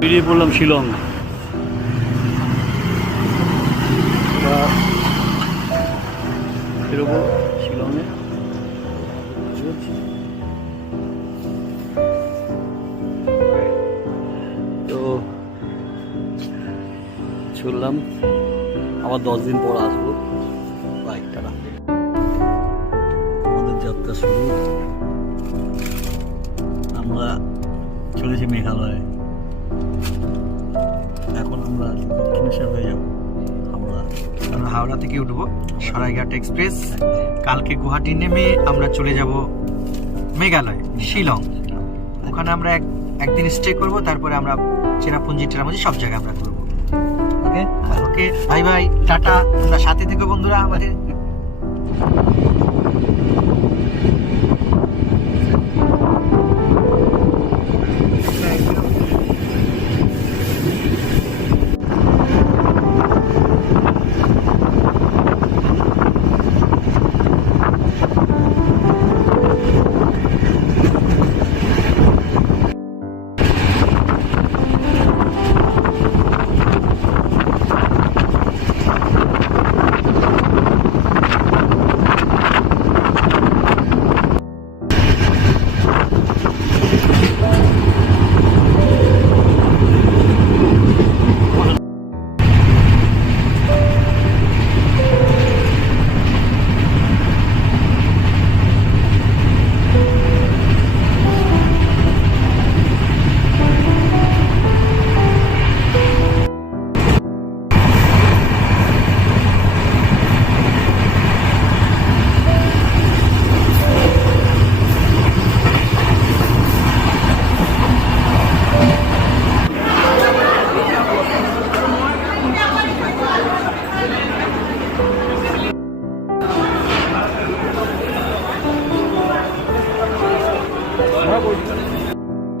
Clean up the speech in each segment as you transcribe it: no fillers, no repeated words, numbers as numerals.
বেরিয়ে পড়লাম শিলং। বেরোবো শিলংয়ে। তো চললাম, আবার 10 দিন পর আসবো। বাইকটা আমাদের যাত্রা শুরু। আমরা চলেছি মেঘালয়ে। এখন আমরা দক্ষিণেশ্বর হয়ে যাবো হাওড়া। আমরা হাওড়া থেকে উঠবো সরাইঘাট এক্সপ্রেস। কালকে গুয়াহাটি নেমে আমরা চলে যাব মেঘালয় শিলং। ওখানে আমরা একদিন স্টে করব, তারপরে আমরা চেরাপুঞ্জি সব জায়গায় আমরা ঘুরবো। ওকে ওকে, বাই বাই, টাটা। তোমরা সাথে থেকো বন্ধুরা আমাদের।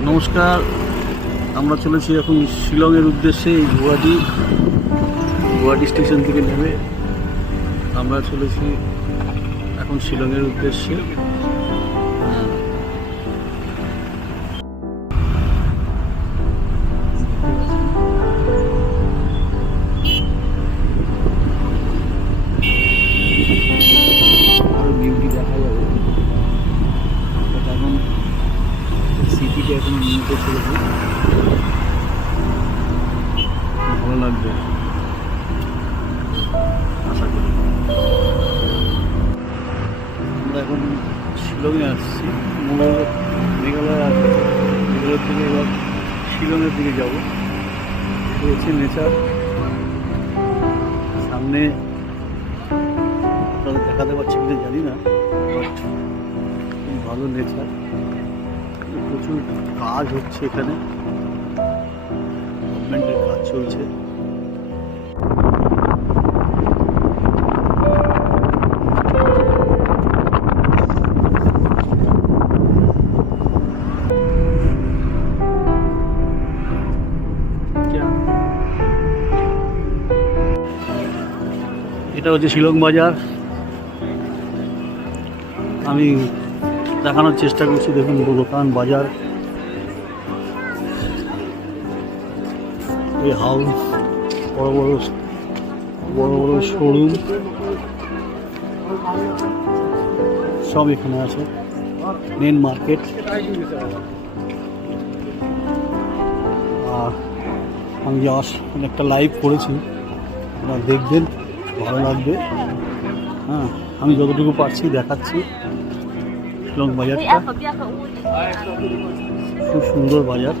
নমস্কার, আমরা চলেছি এখন শিলংয়ের উদ্দেশ্যে। এই গুয়াহাটি স্টেশন থেকে নেমে আমরা চলেছি এখন শিলংয়ের উদ্দেশ্যে। আরো বিউটি দেখা যাবে। এখন সিটিতে এখন নিতে চলেছি, ভালো লাগবে আশা করি। আমরা এখন শিলংয়ে আসছি, মেঘালয় আসছি। মেঘালয় থেকে এবার শিলংয়ের দিকে যাব। রয়েছে নেচার সামনে, আপনাদের দেখাতে পারছি কিনা জানি না, বাট খুব ভালো নেচার। প্রচুর কাজ হচ্ছে এখানে, গভর্নমেন্টের কাজ চলছে। এটা হচ্ছে শিলং বাজার। আমি দেখানোর চেষ্টা করছি, দেখুন দোকান বাজার, এই হাউস, বড় বড় শোরুম সব এখানে আছে। Main market. আর আমি অনেকটা লাইভ করেছি, আপনারা দেখবেন, ভালো লাগবে। হ্যাঁ, আমি যতটুকু পারছি দেখাচ্ছি। শিলং বাজারটা খুব সুন্দর বাজার।